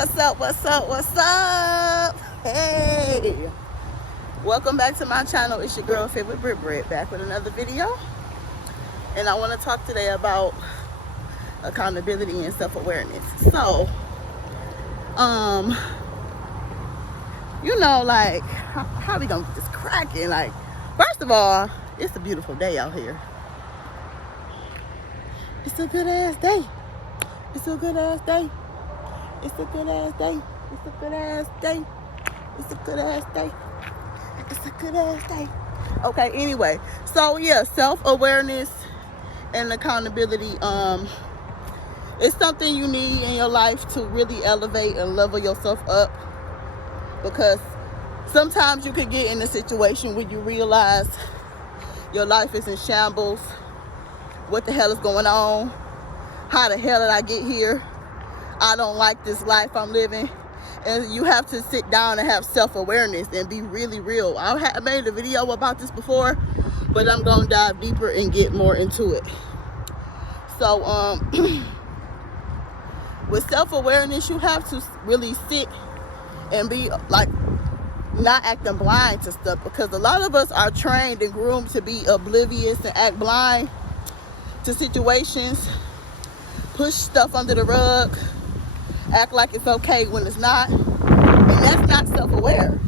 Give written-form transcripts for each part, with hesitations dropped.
What's up? What's up? What's up? Hey, welcome back to my channel. It's your girl favorite Brit back with another video, and I want to talk today about accountability and self-awareness. So, like how we gonna get this cracking? Like, first of all, it's a beautiful day out here. It's a good ass day. It's a good ass day. It's a good ass day. It's a good ass day. It's a good ass day. It's a good ass day. Okay, anyway. So yeah, self-awareness and accountability. It's something you need in your life to really elevate and level yourself up. Because sometimes you could get in a situation where you realize your life is in shambles. What the hell is going on? How the hell did I get here? I don't like this life I'm living. And you have to sit down and have self-awareness and be really real. I made a video about this before, but I'm going to dive deeper and get more into it. So, with self-awareness, you have to really sit and be like, not acting blind to stuff, because a lot of us are trained and groomed to be oblivious and act blind to situations, push stuff under the rug, act like it's okay when it's not. And that's not self-aware.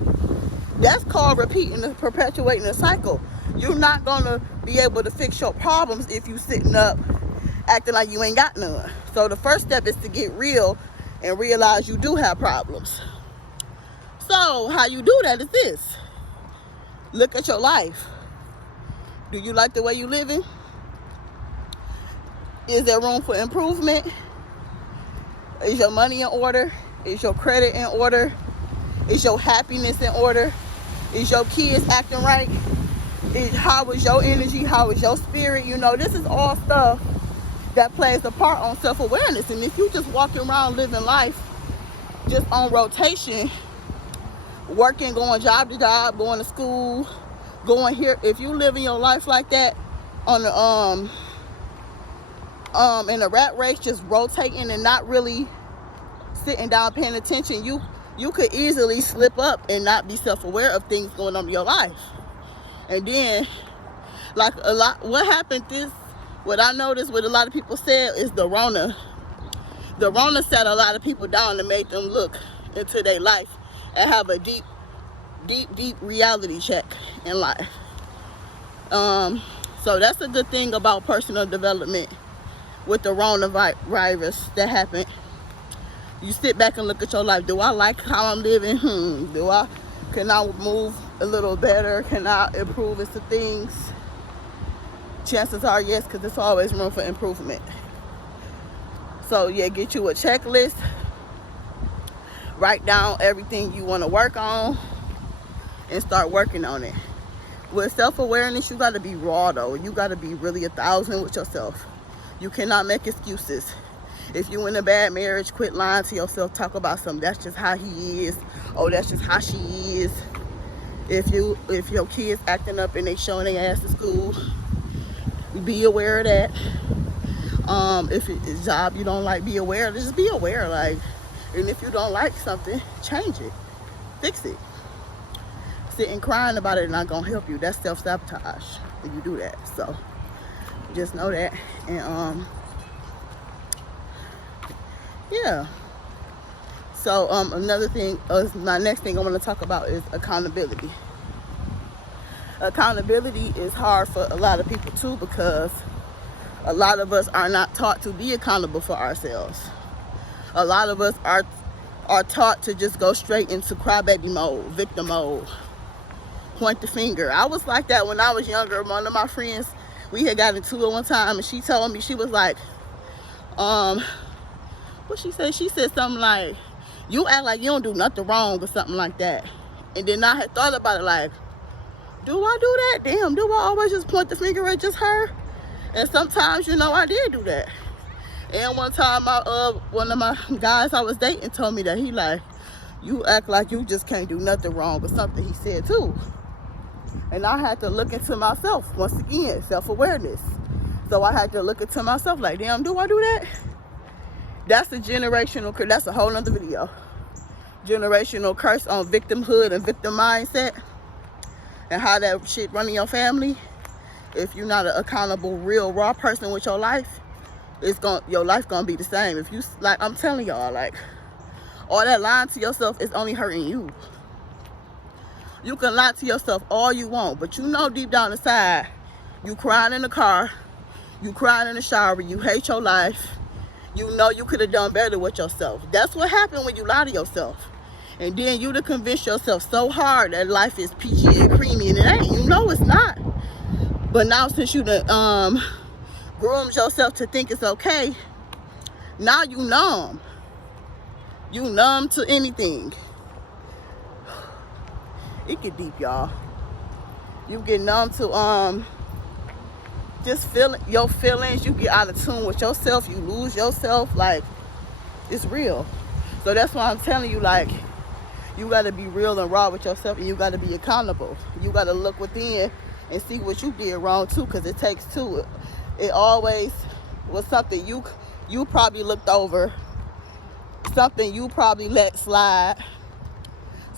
That's called repeating and perpetuating a cycle. You're not gonna be able to fix your problems if you sitting up acting like you ain't got none. So the first step is to get real and realize you do have problems. So how you do that is this. Look at your life. Do you like the way you living? Is there room for improvement? Is your money in order? Is your credit in order? Is your happiness in order? Is your kids acting right? How is your energy? How is your spirit? This is all stuff that plays a part on self-awareness. And if you just walking around living life just on rotation, working, going job to job, going to school, going here, if you living your life like that on the in a rat race, just rotating and not really sitting down paying attention, you could easily slip up and not be self-aware of things going on in your life. And then, like what I noticed, what a lot of people said is the Rona set a lot of people down and made them look into their life and have a deep reality check in life. So that's a good thing about personal development. With the coronavirus that happened, you sit back and look at your life. Do I like how I'm living? Can I move a little better? Can I improve into things? Chances are yes, because there's always room for improvement. So yeah, get you a checklist. Write down everything you want to work on and start working on it. With self-awareness, you got to be raw though. You got to be really 1,000 with yourself. You cannot make excuses. If you in a bad marriage, quit lying to yourself. Talk about something. That's just how he is. Oh, that's just how she is. If your kids acting up and they showing their ass to school, be aware of that. If it's a job you don't like, be aware of it. Just be aware. And if you don't like something, change it. Fix it. Sitting crying about it not gonna help you. That's self-sabotage if you do that. So just know that. And yeah. So another thing, my next thing I want to talk about is accountability. Accountability is hard for a lot of people too, because a lot of us are not taught to be accountable for ourselves. A lot of us are taught to just go straight into crybaby mode, victim mode, point the finger. I was like that when I was younger. One of my friends, we had got into it one time, and she told me, she was like, what she said? She said something like, you act like you don't do nothing wrong or something like that. And then I had thought about it like, do I do that? Damn, do I always just point the finger at just her? And sometimes, I did do that. And one time, one of my guys I was dating told me that he like, you act like you just can't do nothing wrong or something, he said too. And I had to look into myself, once again, self-awareness. So I had to look into myself like, damn, do I do that? That's a generational curse. That's a whole nother video. Generational curse on victimhood and victim mindset and how that shit running your family. If you're not an accountable, real, raw person with your life, your life gonna be the same. If you, like I'm telling y'all, like, all that lying to yourself is only hurting you. You can lie to yourself all you want, but you know deep down inside, you crying in the car, you crying in the shower, you hate your life, you know you could have done better with yourself. That's what happened when you lie to yourself. And then you to convince yourself so hard that life is peachy and creamy, and it ain't. You know it's not. But now since you done groomed yourself to think it's okay, now you numb. You numb to anything. It get deep, y'all. You get numb to just feeling your feelings. You get out of tune with yourself. You lose yourself. Like, it's real. So that's why I'm telling you, like, you got to be real and raw with yourself, and you got to be accountable. You got to look within and see what you did wrong too, because it takes two. It always was something you probably looked over, something you probably let slide,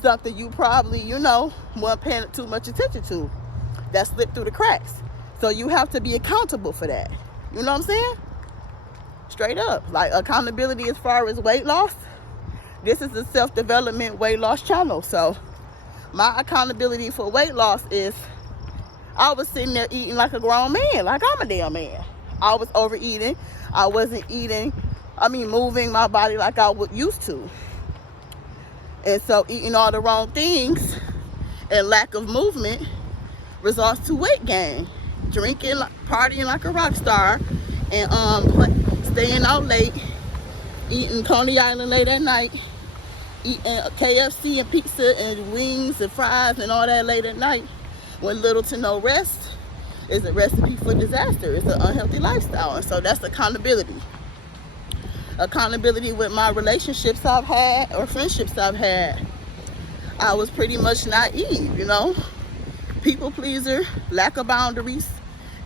something you probably, you know, weren't paying too much attention to, that slipped through the cracks. So you have to be accountable for that. You know what I'm saying? Straight up. Like, accountability as far as weight loss. This is a self-development weight loss channel. So my accountability for weight loss is, I was sitting there eating like a grown man, like I'm a damn man. I was overeating. I wasn't moving my body like I used to. And so eating all the wrong things and lack of movement results to weight gain. Drinking, partying like a rock star, and staying out late, eating Coney Island late at night, eating KFC and pizza and wings and fries and all that late at night, with little to no rest, is a recipe for disaster. It's an unhealthy lifestyle. And so that's accountability. Accountability with my relationships I've had or friendships I've had. I was pretty much naive, you know, people pleaser, lack of boundaries,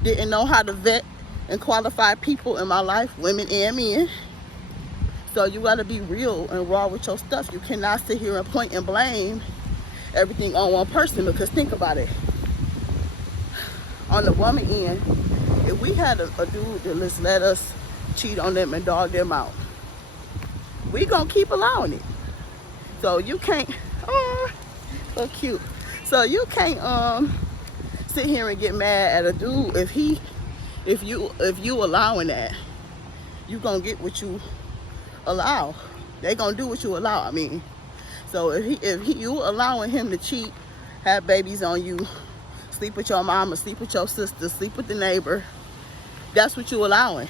didn't know how to vet and qualify people in my life, women and men. So you got to be real and raw with your stuff. You cannot sit here and point and blame everything on one person, because think about it. On the woman end, if we had a dude that just let us cheat on them and dog them out, we gonna keep allowing it. So you can't, so cute. So you can't sit here and get mad at a dude if you allowing that. You gonna get what you allow. They gonna do what you allow. I mean, so if you allowing him to cheat, have babies on you, sleep with your mama, sleep with your sister, sleep with the neighbor, that's what you allowing.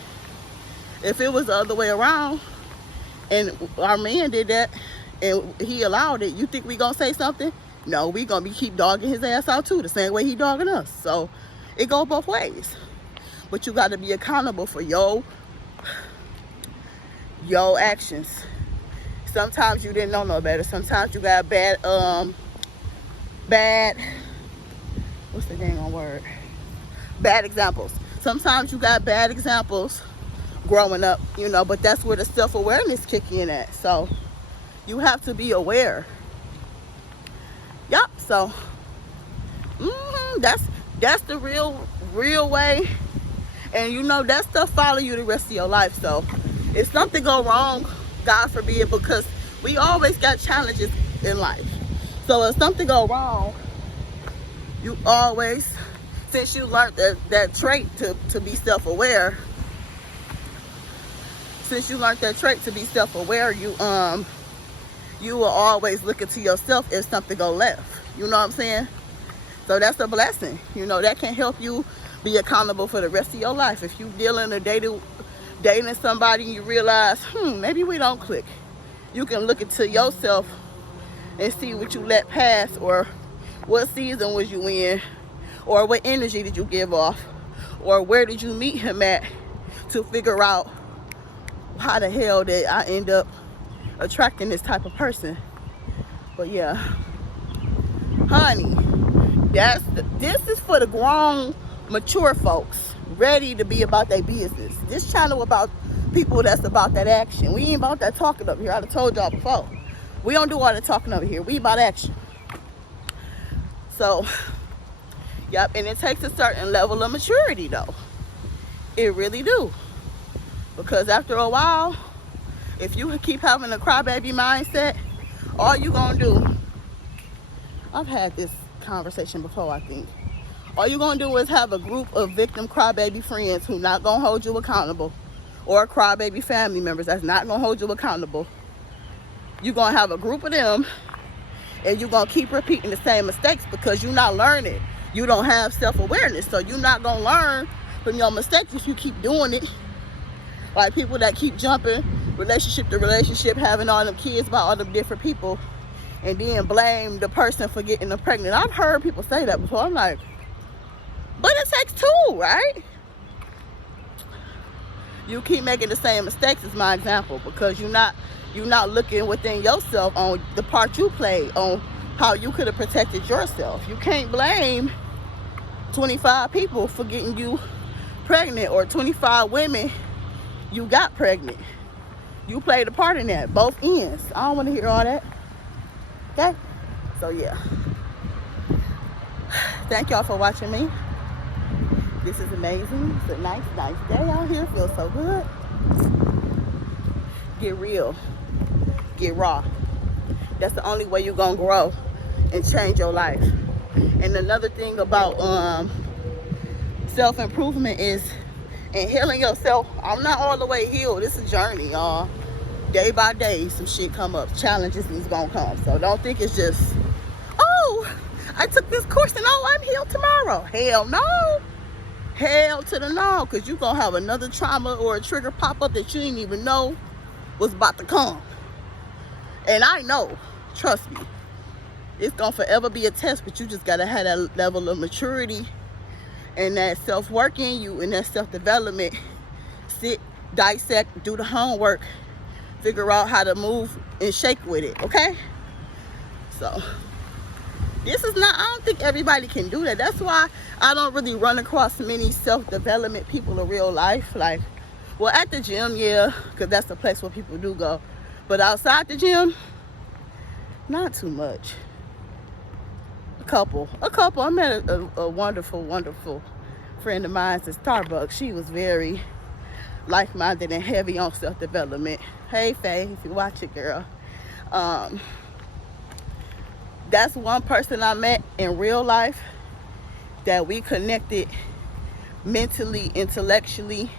If it was the other way around and our man did that and he allowed it, you think we gonna say something? No, we gonna keep dogging his ass out too, the same way he dogging us. So it goes both ways. But you got to be accountable for your actions. Sometimes you didn't know no better. Sometimes you got bad what's the dang on word? Bad examples. Sometimes you got bad examples growing up, you know, but that's where the self-awareness kick in at. So you have to be aware. Yup. So that's the real way. And you know, that stuff follow you the rest of your life. So if something go wrong, God forbid, because we always got challenges in life. So if something go wrong, you always, since you learned that trait to be self-aware, you will always look into yourself if something go left. You know what I'm saying? So that's a blessing. You know, that can help you be accountable for the rest of your life. If you dealing or dating somebody and you realize, maybe we don't click, you can look into yourself and see what you let pass, or what season was you in, or what energy did you give off, or where did you meet him at, to figure out how the hell did I end up attracting this type of person. But yeah, honey, this is for the grown, mature folks ready to be about their business. This channel about people that's about that action. We ain't about that talking up here. I done told y'all before. We don't do all the talking over here. We about action. So, yep, and it takes a certain level of maturity though. It really do. Because after a while, if you keep having a crybaby mindset, all you gonna do, I've had this conversation before, I think. All you gonna do is have a group of victim crybaby friends who not gonna hold you accountable, or crybaby family members that's not gonna hold you accountable. You're gonna have a group of them, and you're gonna keep repeating the same mistakes because you're not learning. You don't have self-awareness, so you're not gonna learn from your mistakes if you keep doing it. Like people that keep jumping relationship to relationship, having all them kids by all them different people, and then blame the person for getting them pregnant. I've heard people say that before. I'm like, but it takes two, right? You keep making the same mistakes is my example, because you're not looking within yourself on the part you played, on how you could have protected yourself. You can't blame 25 people for getting you pregnant, or 25 women you got pregnant. You played a part in that, both ends. I don't want to hear all that. Okay? So yeah. Thank y'all for watching me. This is amazing. It's a nice day out here. Feels so good. Get real. Get raw. That's the only way you're gonna grow and change your life. And another thing about self-improvement is, and healing yourself. I'm not all the way healed. It's a journey, y'all. Day by day, some shit come up. Challenges is gonna come. So don't think it's just, oh, I took this course and oh, I'm healed tomorrow. Hell no. Hell to the no, because you're gonna have another trauma or a trigger pop up that you didn't even know was about to come. And I know, trust me, it's gonna forever be a test, but you just gotta have that level of maturity and that self-work in you and that self-development. Sit, dissect, do the homework, figure out how to move and shake with it, okay? So this is not, I don't think everybody can do that. That's why I don't really run across many self-development people in real life. Like, well, at the gym, yeah, because that's the place where people do go. But outside the gym, not too much. A couple. I met a wonderful, wonderful friend of mine at Starbucks. She was very like-minded and heavy on self-development. Hey, Faye, if you watch it, girl. That's one person I met in real life that we connected mentally, intellectually.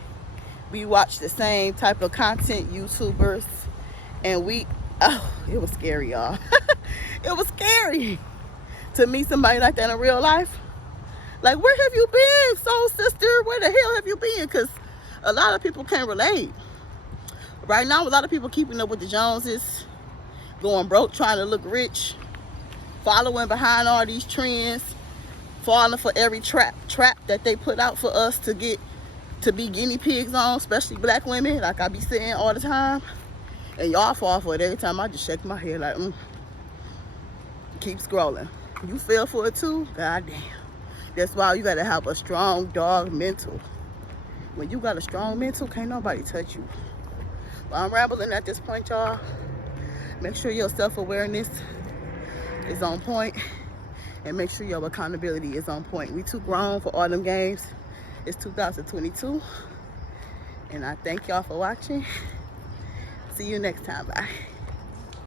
We watched the same type of content, YouTubers, and it was scary, y'all. It was scary to meet somebody like that in real life. Like, where have you been, soul sister? Where the hell have you been? Because a lot of people can't relate. Right now, a lot of people keeping up with the Joneses, going broke, trying to look rich, following behind all these trends, falling for every trap that they put out for us to be guinea pigs on, especially black women, like I be saying all the time. And y'all fall for it every time. I just shake my head like, keep scrolling. You fell for it too? God damn. That's why you gotta have a strong dog mental. When you got a strong mental, can't nobody touch you. But I'm rambling at this point, y'all. Make sure your self-awareness is on point, and make sure your accountability is on point. We too grown for all them games. It's 2022, and I thank y'all for watching. See you next time. Bye.